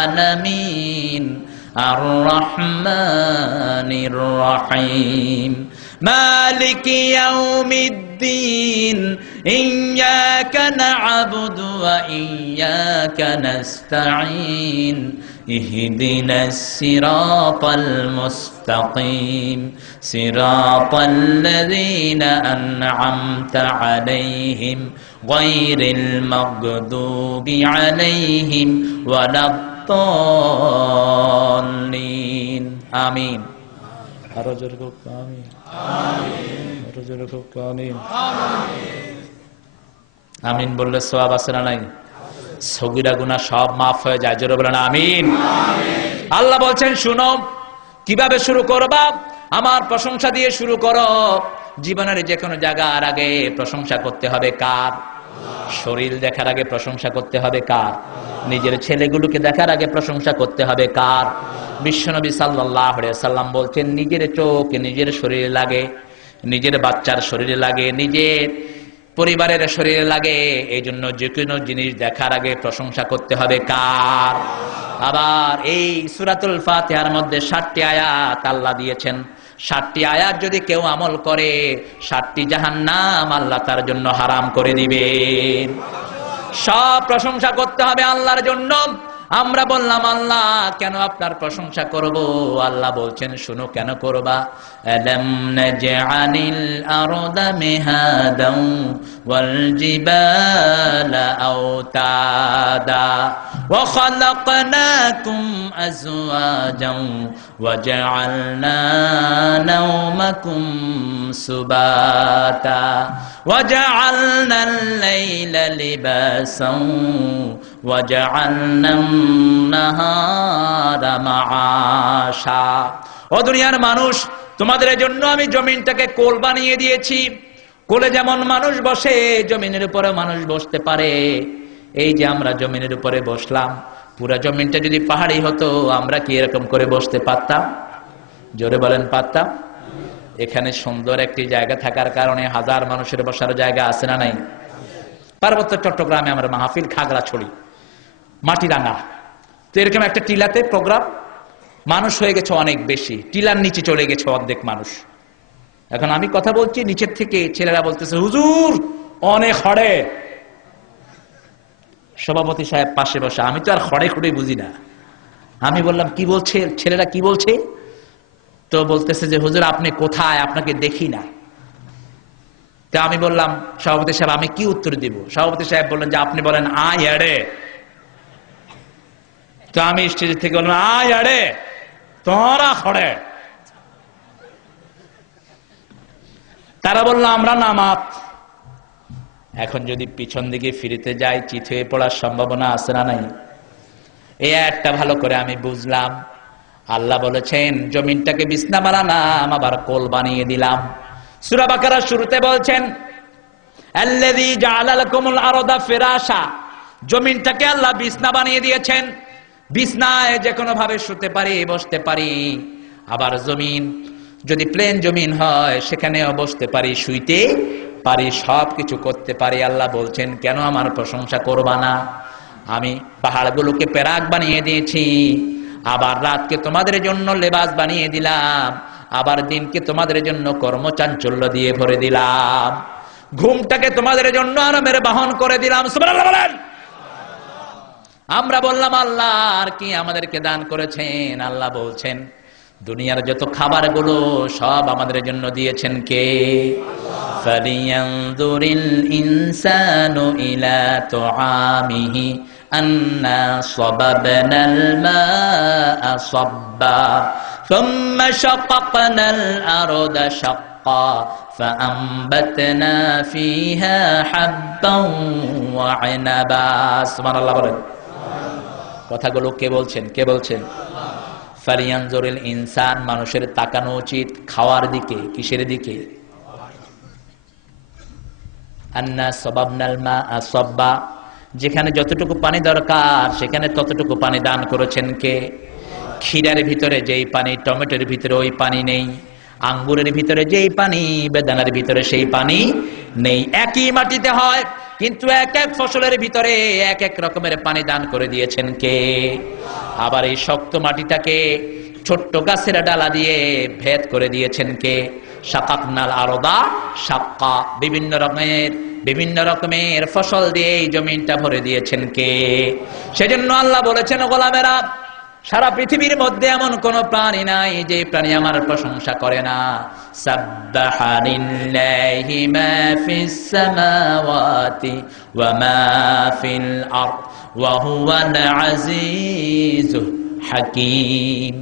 আলামিন আর-রহমানির রহিম মালিকি ইয়াউমিদ্দিন ইয়্যাকা না'বুদু ওয়া ইয়্যাকা নাস্তাঈন ইহদিনাস সিরাতাল মুস্তাকিম সিরাতাল্লাযীনা আন'আমতা আলাইহিম গায়রিল মাগদুবি আলাইহিম ওয়ালাদ-দাল্লিন। আমিন। আরো জোরে হোক আমিন। আমিন। আরো জোরে হোক আমিন। আমিন বললে সওয়াব আছে না নাই? সগীরা গুনাহ সব মাফ হয়ে যায়। জোরে বলেন আমিন। আল্লাহ বলছেন শুনো, কিভাবে শুরু করবা? আমার প্রশংসা দিয়ে শুরু করো। জীবনের যে কোনো জায়গার আগে প্রশংসা করতে হবে কার? শরীর দেখার আগে প্রশংসা করতে হবে কার? নিজের ছেলেগুলোকে দেখার আগে প্রশংসা করতে হবে কার? বিশ্বনবী সাল্লাল্লাহু আলাইহি সাল্লাম বলছেন, নিজের চোখ নিজের শরীরে লাগে, নিজের বাচ্চার শরীরে লাগে, নিজের পরিবারের শরীরে লাগে। এই জন্য যে কোনো জিনিস দেখার আগে প্রশংসা করতে হবে কার? আবার এই সূরাতুল ফাতিহার মধ্যে ৭টি আয়াত আল্লাহ দিয়েছেন। ৭টি আয়াত যদি কেউ আমল করে ৭টি জাহান্নাম আল্লাহ তার জন্য হারাম করে দিবেন। সব প্রশংসা করতে হবে আল্লাহর জন্য। আমরা বললাম আল্লাহ কেন আপনার প্রশংসা করব? আল্লাহ বলছেন শুনো কেন করবা। আলাম নাজআলিল আরদা মিহাদান ওয়াল জিবালা আওতাদা ওয়া খালাকনাকুম আজওয়াজান ওয়া জাআলনা নাওমাকুম সুবাতা ওয়া জাআলনাল লাইলা লিবাসান ওয়া জাআলনা নাহারা মাআশা। ও দুনিয়ার মানুষ, তোমাদের জন্য আমি জমিনটাকে কোল বানিয়ে দিয়েছি। কোলে যেমন মানুষ বসে, জমিনের উপরে মানুষ বসতে পারে। এই যে আমরা জমিনের উপরে বসলাম, পুরা জমিনটা যদি পাহাড়ি হতো আমরা কি এরকম করে বসতে পারতাম? জোরে বলেন পারতাম? এখানে সুন্দর একটি জায়গা থাকার কারণে হাজার মানুষের বসার জায়গা আছে না নাই? পার্বত্য চট্টগ্রামে আমরা মাহফিল খাগড়াছড়ি মাটিরাঙ্গা, তো এরকম একটা টিলাতে প্রোগ্রাম, মানুষ হয়ে গেছে অনেক বেশি, টিলার নিচে চলে গেছে অর্ধেক মানুষ। এখন আমি কথা বলছি, নিচের থেকে ছেলেরা বলতেছে হুজুর অনেক খড়ে। সভাপতি সাহেব পাশে বসে, আমি তো আর খড়ে খুঁড়ে বুঝি না। আমি বললাম কি বলছে ছেলেরা, কি বলছে? তো বলতেছে যে হুজুর আপনি কোথায়, আপনাকে দেখি না। তো আমি বললাম সভাপতি সাহেব আমি কি উত্তর দিব? সভাপতি সাহেব বললেন যে আপনি বলেন আয় আড়ে। তো আমি স্টেজ থেকে বললাম আয় আড়ে তোরা খড়ে। তারা বলল আমরা নামাত। এখন যদি পিছন দিকে ফিরিতে যাই চিত হয়ে পড়ার সম্ভাবনা আছে না নাই? এই একটা ভালো করে আমি বুঝলাম। আল্লাহ বলেছেন জমিনটাকে বিছনা বানালাম, আবার কোল বানিয়ে দিলাম। সূরা বাকারার শুরুতে বলছেন আল্লাযী জাআলা লাকুমুল আরদা ফিরাশা, জমিনটাকে আল্লাহ বিছনা বানিয়ে দিয়েছেন। বিছনায় যে কোনো ভাবে শুতে পারি, বসতে পারি। আবার জমিন যদি প্লেন জমিন হয় সেখানেও বসতে পারি, শুইতে পারি, সবকিছু করতে পারি। আল্লাহ বলছেন কেন আমার প্রশংসা করবা না? আমি পাহাড়গুলোকে পেরাক বানিয়ে দিয়েছি, আবার রাতকে তোমাদের জন্য লেবাস বানিয়ে দিলাম, আবার দিনকে তোমাদের জন্য কর্মচাঞ্চল্য দিয়ে ভরে দিলাম, ঘুমটাকে তোমাদের জন্য আরামের বাহন করে দিলাম। সুবহানাল্লাহ বলেন। আমরা বললাম আল্লাহ আর কি আমাদেরকে দান করেছেন? আল্লাহ বলছেন দুনিয়ার যত খাবারগুলো সব আমাদের জন্য দিয়েছেন কে? ফালিয়ানযুরিল ইনসানু ইলা তুআমিহি আন্না সাবাবনাল মা'a সাব্বা সুম্মা শাক্কাকনাল আরদা শাক্কা ফাআনবাতনা ফিহা হাব্বান ওয়া ইনাবা। সুবহানাল্লাহ বলেন। কথাগুলো কে বলছেন? কে বলছেন? ফালিয়ানজুরিল ইনসান, মানুষের তাকানো উচিত খাওয়ার দিকে। কিসের দিকে? আন্না সাবাবনাল মা'a সাব্বা, যেখানে যতটুকু পানি দরকার সেখানে ততটুকু পানি দান করেছেন কে? ক্ষীরার ভিতরে যেই পানি টমেটোর ভিতরে ওই পানি নেই, আঙ্গুরের ভিতরে যেই পানি বেদানার ভিতরে সেই পানি নেই। একই মাটিতে হয় কিন্তু এক এক ফসলের ভিতরে এক এক রকমের পানি দান করে দিয়েছেন কে? আবার এই শক্ত মাটিটাকে ছোট্ট গাছের ডালা দিয়ে ভেদ করে দিয়েছেন কে? শাকাকনাল আরদা শাক্কা, বিভিন্ন রকমের ফসল দিয়ে এই জমিনটা ভরে দিয়েছেন কে? সেজন্য আল্লাহ বলেছেন, গোলামেরা, সারা পৃথিবীর মধ্যে এমন কোন প্রাণী নাই যে প্রাণী আমার প্রশংসা করে না। সাব্বাহা লিল্লাহি মা ফিস সামাওয়াতি ওয়া মা ফিল আরদ ওয়া হুয়াল আজিজুল হাকীম।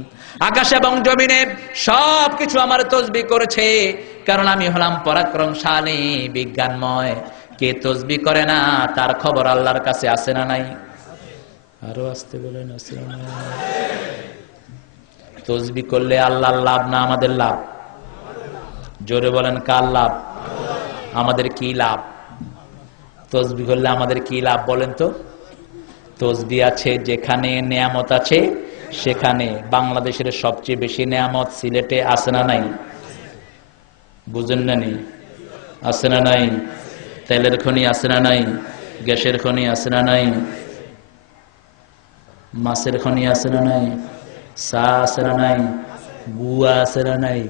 আকাশ এবং জমিনে সবকিছু আমার তাসবিহ করেছে, কারণ আমি হলাম পরাক্রমশালী, বিজ্ঞানময়। কে তাসবিহ করে না তার খবর আল্লাহর কাছে আছে না নাই? আরো আসতে বলেন, আছে না? তাসবিহ করলে আল্লাহর লাভ না আমাদের লাভ? জোরে বলেন, কার লাভ? আমাদের কি লাভ? তাসবিহ করলে আমাদের কি লাভ বলেন তো? তাসবিহ আছে যেখানে নিয়ামত আছে সেখানে। বাংলাদেশের সবচেয়ে বেশি নিয়ামত সিলেটে আছে না নাই? বুঝেন না? নেই? আছে না নাই? তেলের খনি আছে না নাই? গ্যাসের খনি আছে না নাই? মাছের খনি আছে না নাই? চা আছে না নাই? গুয়া আছে না নাই?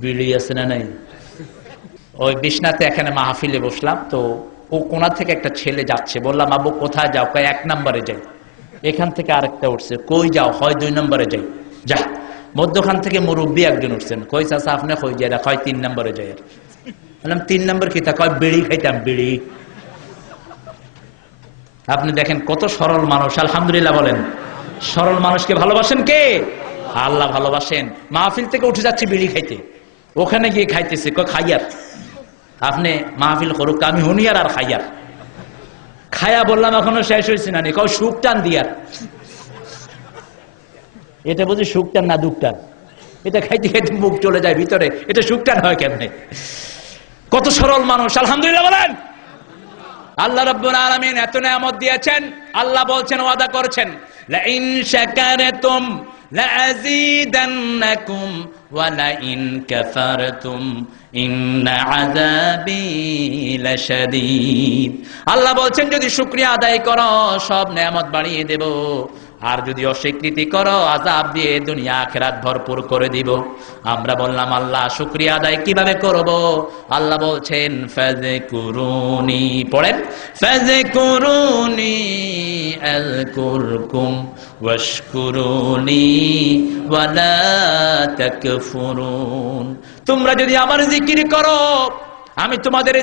বিড়ি আছে না নাই? ওই বিছনাতে এখানে মাহফিলে বসলাম, তো ও কোনা থেকে একটা ছেলে যাচ্ছে। বললাম, আব্বু কোথায় যাও? কয় 1 নম্বরে যাই। এখান থেকে আরেকটা উঠছে, কই যাও? হয় 2 নম্বরে যাই। যা, মধ্যখান থেকে মুরব্বী একজন উঠছেন, কই চাচা আপনি কই যায়? কয় 3 নম্বরে যাই। আর বললাম 3 নম্বর কি? তা কয় বিড়ি খাইতাম, বিড়ি। আপনি দেখেন কত সরল মানুষ। আলহামদুলিল্লাহ বলেন। সরল মানুষকে ভালোবাসেন কে? আল্লাহ ভালোবাসেন। মাহফিল থেকে উঠে যাচ্ছে বিড়ি খাইতে, ওখানে গিয়ে খাইতেছে। কয় খাইয়ার? আপনি মাহফিল করুক, আমি হুনিয়ার আর খাইয়ার। খায়া বললাম এখনো শেষ হয়েছে না? কয় সুখ টান দিয়ার। এটা বুঝি সুখ টান না দুঃখ টান? এটা খাইতে খাইতে মুখ চলে যায় ভিতরে, এটা সুখ টান হয় কেমনে? কত সরল মানুষ। আলহামদুলিল্লাহ বলেন। আল্লাহ রাব্বুল আলামিন এত নিয়ামত দিয়েছেন। আল্লাহ বলছেন, ওয়াদা করেছেন, লা ইন শাকারতুম লা আযীদান্নাকুম ওয়া লা ইন কাফারতুম ইন্না আযাবি লাশাদীদ। আল্লাহ বলছেন, যদি শুকরিয়া আদায় করো সব নিয়ামত বাড়িয়ে দেব, আর যদি অস্বীকৃতি করো আযাব দিয়ে দুনিয়া আখিরাত ভরপুর করে দিব। আমরা বললাম, আল্লাহ শুকরিয়া আদায় কিভাবে করব? আল্লাহ বলছেন, ফাযকুরুনি, পড়েন, ফাযকুরুনি আযকুরকুম ওয়াশকুরুনি ওয়ালা তাকফুরুন। তোমরা যদি আমার জিকির করো আমি তোমাদের